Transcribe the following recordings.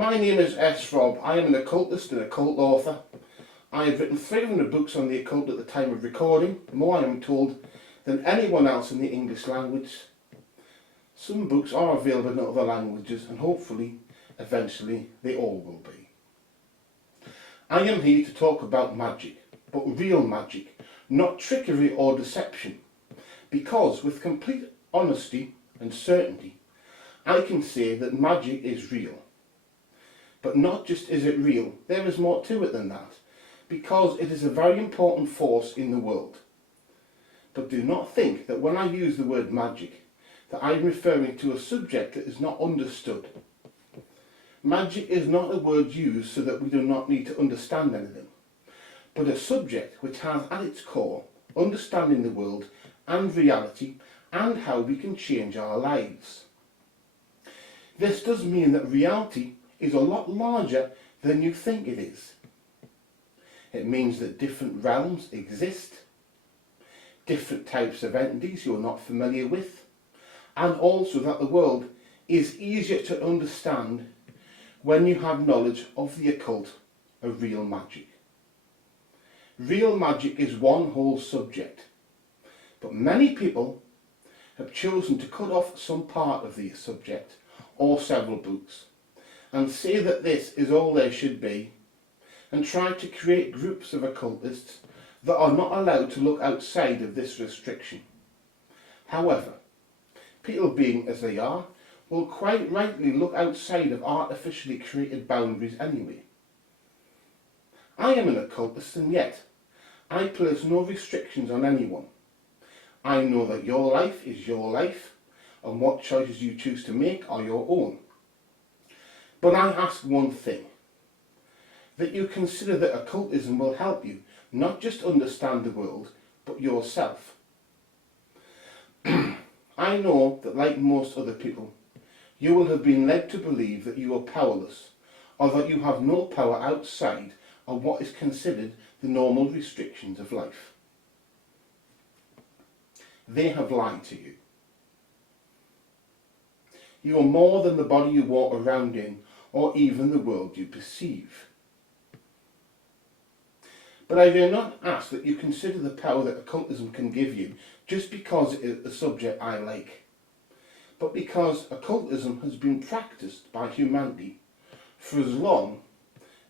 My name is s.rob. I am an occultist and occult author. I have written 300 books on the occult at the time of recording, more I am told than anyone else in the English language. Some books are available in other languages and hopefully, eventually, they all will be. I am here to talk about magic, but real magic, not trickery or deception, because with complete honesty and certainty, I can say that magic is real. But not just is it real, there is more to it than that, because it is a very important force in the world. But do not think that when I use the word magic, that I am referring to a subject that is not understood. Magic is not a word used so that we do not need to understand anything, but a subject which has at its core understanding the world and reality and how we can change our lives. This does mean that reality is a lot larger than you think it is. It means that different realms exist, different types of entities you're not familiar with, and also that the world is easier to understand when you have knowledge of the occult of real magic. Real magic is one whole subject, but many people have chosen to cut off some part of the subject or several books and say that this is all there should be, and try to create groups of occultists that are not allowed to look outside of this restriction. However, people being as they are, will quite rightly look outside of artificially created boundaries anyway. I am an occultist, and yet I place no restrictions on anyone. I know that your life is your life, and what choices you choose to make are your own. But I ask one thing, that you consider that occultism will help you not just understand the world, but yourself. I know that like most other people, you will have been led to believe that you are powerless, or that you have no power outside of what is considered the normal restrictions of life. They have lied to you. You are more than the body you walk around in, or even the world you perceive. But I do not ask that you consider the power that occultism can give you just because it is a subject I like, but because occultism has been practiced by humanity for as long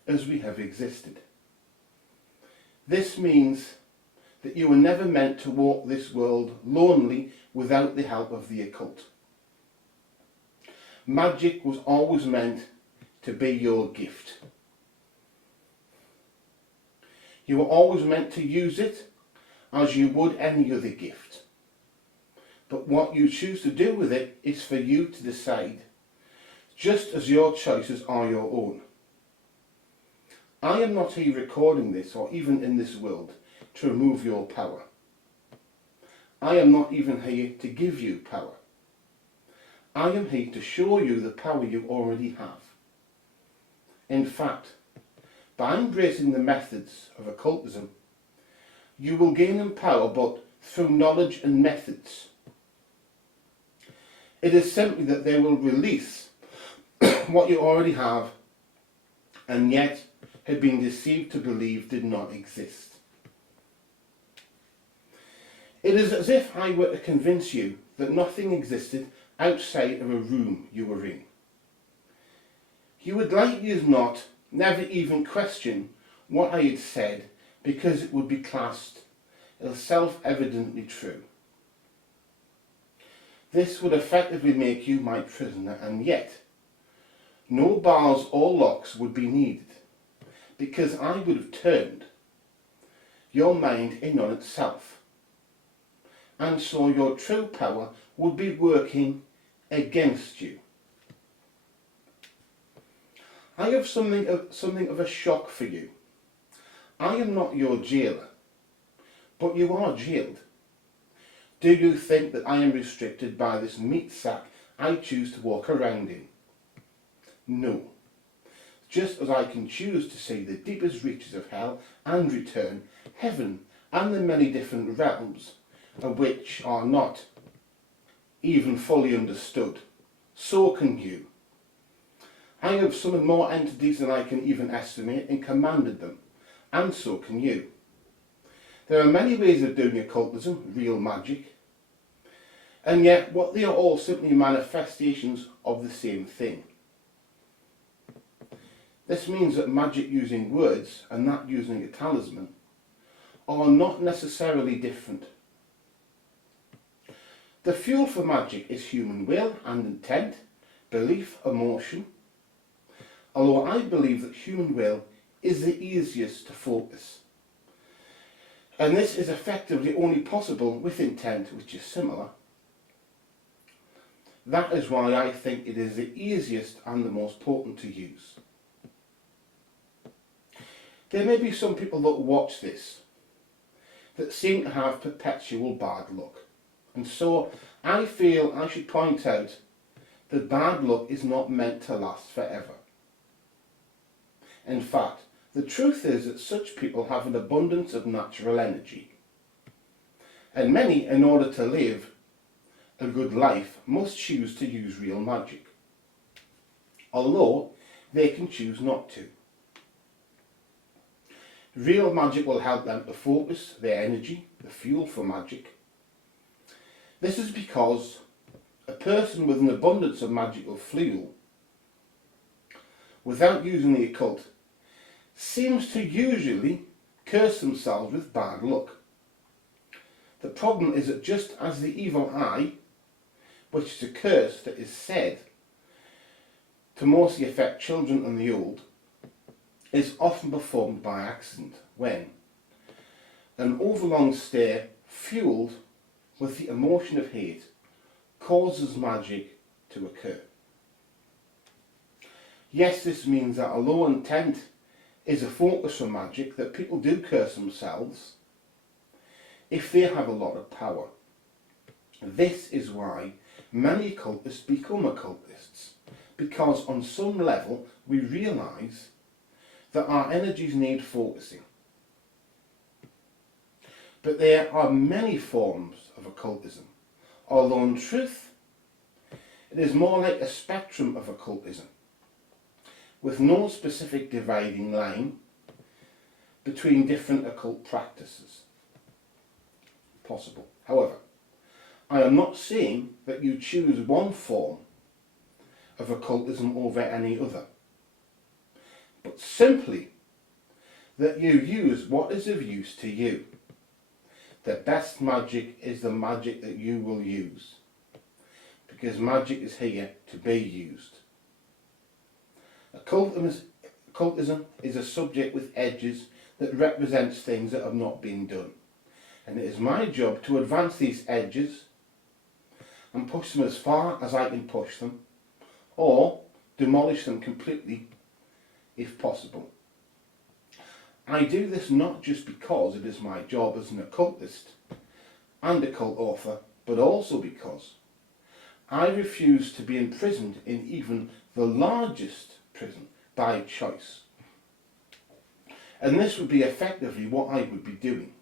as we have existed. This means that you were never meant to walk this world lonely without the help of the occult. Magic was always meant to be your gift. You were always meant to use it as you would any other gift. But what you choose to do with it is for you to decide, just as your choices are your own. I am not here recording this, or even in this world, to remove your power. I am not even here to give you power. I am here to show you the power you already have. In fact, by embracing the methods of occultism, you will gain in power, but through knowledge and methods. It is simply that they will release what you already have and yet had been deceived to believe did not exist. It is as if I were to convince you that nothing existed outside of a room you were in. You would likely as not never even question what I had said, because it would be classed as self-evidently true. This would effectively make you my prisoner, and yet no bars or locks would be needed, because I would have turned your mind in on itself, and so your true power would be working against you. I have something of a shock for you. I am not your jailer, but you are jailed. Do you think that I am restricted by this meat sack I choose to walk around in? No. Just as I can choose to see the deepest reaches of hell and return, heaven and the many different realms, of which are not even fully understood, so can you. I have summoned more entities than I can even estimate and commanded them, and so can you. There are many ways of doing occultism, real magic, and yet what they are all simply manifestations of the same thing. This means that magic using words and that using a talisman are not necessarily different. The fuel for magic is human will and intent, belief, emotion, although I believe that human will is the easiest to focus. And this is effectively only possible with intent, which is similar. That is why I think it is the easiest and the most potent to use. There may be some people that watch this that seem to have perpetual bad luck. And so I feel I should point out that bad luck is not meant to last forever. In fact, the truth is that such people have an abundance of natural energy. And many, in order to live a good life, must choose to use real magic, although they can choose not to. Real magic will help them to focus their energy, the fuel for magic. This is because a person with an abundance of magical fuel, without using the occult, seems to usually curse themselves with bad luck. The problem is that just as the evil eye, which is a curse that is said to mostly affect children and the old, is often performed by accident when an overlong stare fueled with the emotion of hate causes magic to occur. Yes, this means that although intent is a focus for magic, that people do curse themselves if they have a lot of power. This is why many occultists become occultists, because on some level we realise that our energies need focusing. But there are many forms of occultism, although in truth it is more like a spectrum of occultism, with no specific dividing line between different occult practices possible. However, I am not saying that you choose one form of occultism over any other, but simply that you use what is of use to you. The best magic is the magic that you will use, because magic is here to be used. Occultism is a subject with edges that represents things that have not been done, and it is my job to advance these edges and push them as far as I can push them, or demolish them completely if possible. I do this not just because it is my job as an occultist and occult author, but also because I refuse to be imprisoned in even the largest prison by choice. And this would be effectively what I would be doing.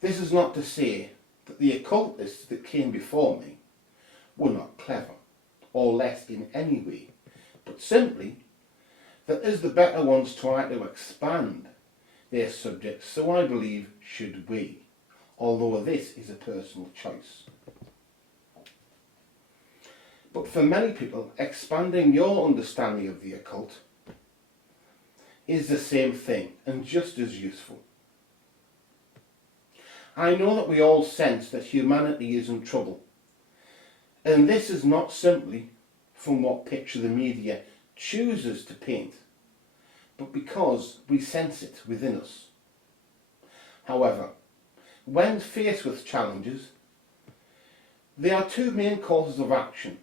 This is not to say that the occultists that came before me were not clever or less in any way, but simply that as the better ones try to expand their subjects, so I believe should we, although this is a personal choice. But for many people, expanding your understanding of the occult is the same thing and just as useful. I know that we all sense that humanity is in trouble, and this is not simply from what picture the media chooses to paint, but because we sense it within us. However, when faced with challenges, there are two main courses of action.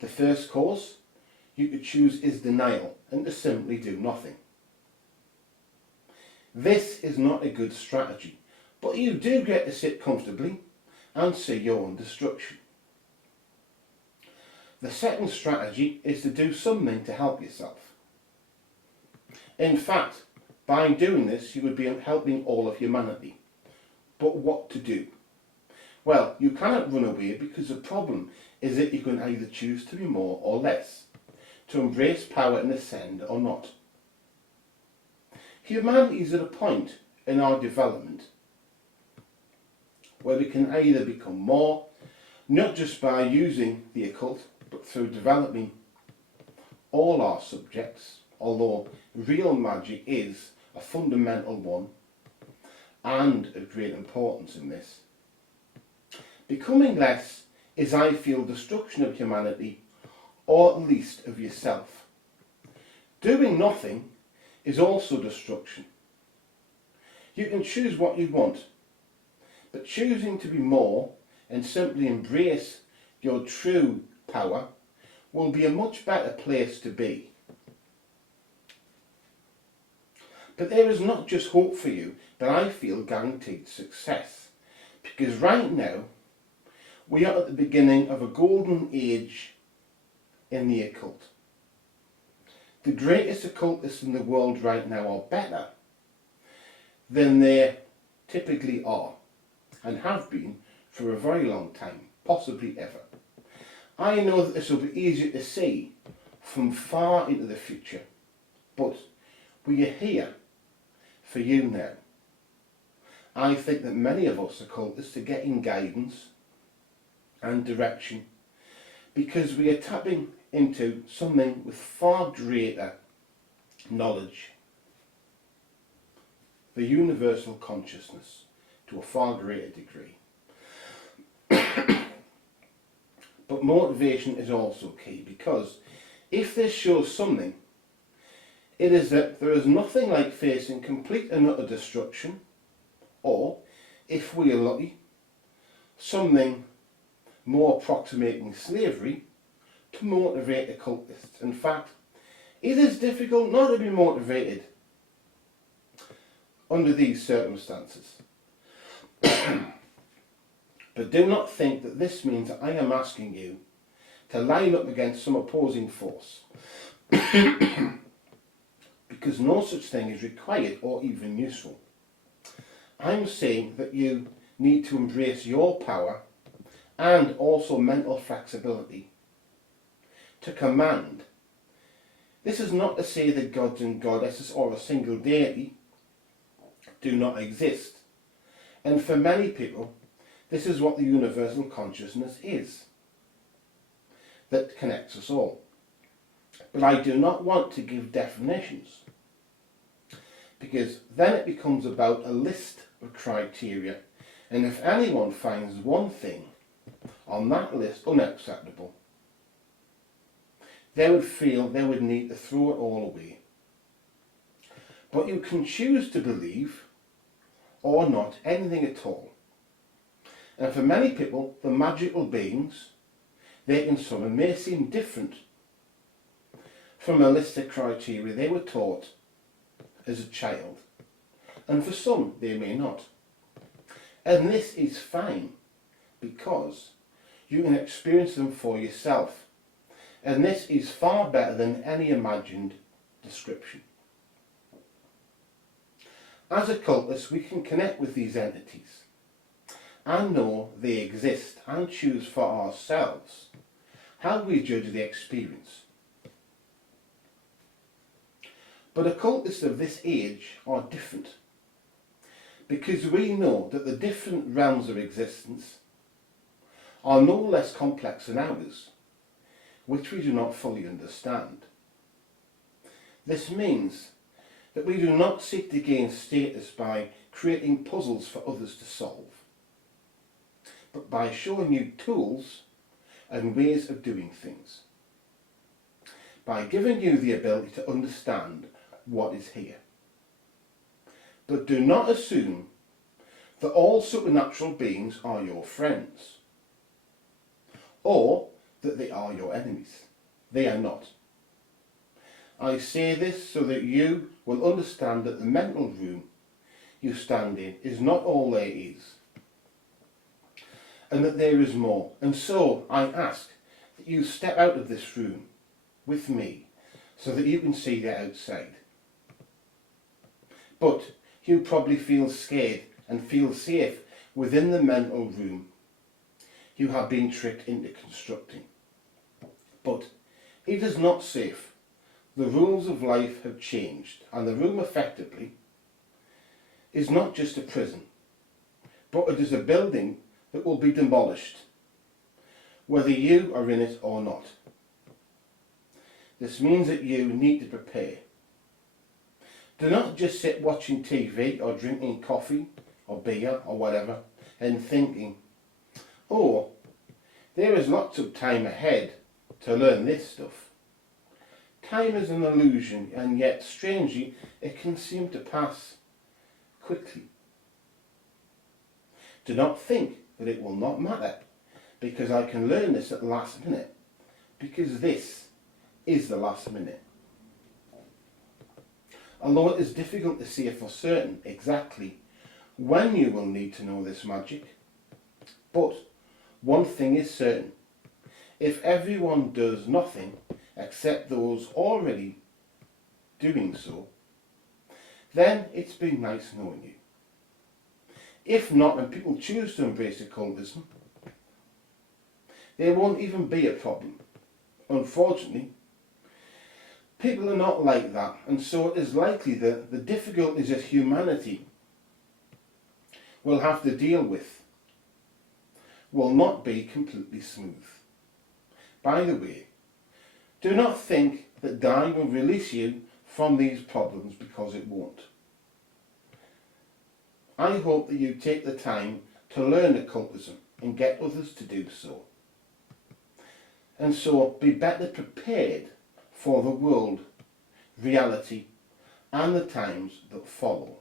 The first course you could choose is denial and to simply do nothing. This is not a good strategy, but you do get to sit comfortably and see your own destruction. The second strategy is to do something to help yourself. In fact, by doing this, you would be helping all of humanity. But what to do? Well, you cannot run away because the problem is that you can either choose to be more or less, to embrace power and ascend or not. Humanity is at a point in our development where we can either become more, not just by using the occult, but through developing all our subjects, although real magic is a fundamental one and of great importance in this. Becoming less is, I feel, destruction of humanity, or at least of yourself. Doing nothing is also destruction. You can choose what you want, but choosing to be more and simply embrace your true power will be a much better place to be. But there is not just hope for you, but I feel guaranteed success. Because right now, we are at the beginning of a golden age in the occult. The greatest occultists in the world right now are better than they typically are, and have been for a very long time, possibly ever. I know that this will be easier to see from far into the future, but we are here for you now. I think that many of us occultists are getting guidance and direction because we are tapping into something with far greater knowledge, the universal consciousness, to a far greater degree. But motivation is also key, because if this shows something, it is that there is nothing like facing complete and utter destruction, or, if we are lucky, something more approximating slavery to motivate occultists. In fact, it is difficult not to be motivated under these circumstances. But do not think that this means that I am asking you to line up against some opposing force. Because no such thing is required or even useful. I'm saying that you need to embrace your power and also mental flexibility to command. This is not to say that gods and goddesses or a single deity do not exist. And for many people, this is what the universal consciousness is, that connects us all. But I do not want to give definitions, because then it becomes about a list of criteria, and if anyone finds one thing on that list unacceptable, they would feel they would need to throw it all away. But you can choose to believe or not anything at all. And for many people, the magical beings they can summon may seem different from a list of criteria they were taught as a child. And for some, they may not. And this is fine, because you can experience them for yourself. And this is far better than any imagined description. As occultists, we can connect with these entities and know they exist and choose for ourselves how we judge the experience. But occultists of this age are different, because we know that the different realms of existence are no less complex than ours, which we do not fully understand. This means that we do not seek to gain status by creating puzzles for others to solve, but by showing you tools and ways of doing things, by giving you the ability to understand what is here. But do not assume that all supernatural beings are your friends, or that they are your enemies. They are not. I say this so that you will understand that the mental room you stand in is not all there is, and that there is more. And so I ask that you step out of this room with me so that you can see the outside. But you probably feel scared and feel safe within the mental room. you have been tricked into constructing. But it is not safe. The rules of life have changed, and the room effectively is not just a prison, but it is a building that will be demolished, whether you are in it or not. This means that you need to prepare. Do not just sit watching TV or drinking coffee or beer or whatever and thinking, oh, there is lots of time ahead to learn this stuff. Time is an illusion, and yet strangely it can seem to pass quickly. Do not think that it will not matter because I can learn this at the last minute, because this is the last minute. Although it is difficult to say for certain exactly when you will need to know this magic, but one thing is certain: if everyone does nothing except those already doing so, then it's been nice knowing you. If not, and people choose to embrace occultism, there won't even be a problem. Unfortunately, people are not like that, and so it is likely that the difficulties that humanity will have to deal with will not be completely smooth. By the way, do not think that dying will release you from these problems, because it won't. I hope that you take the time to learn occultism and get others to do so. And so be better prepared for the world, reality, and the times that follow.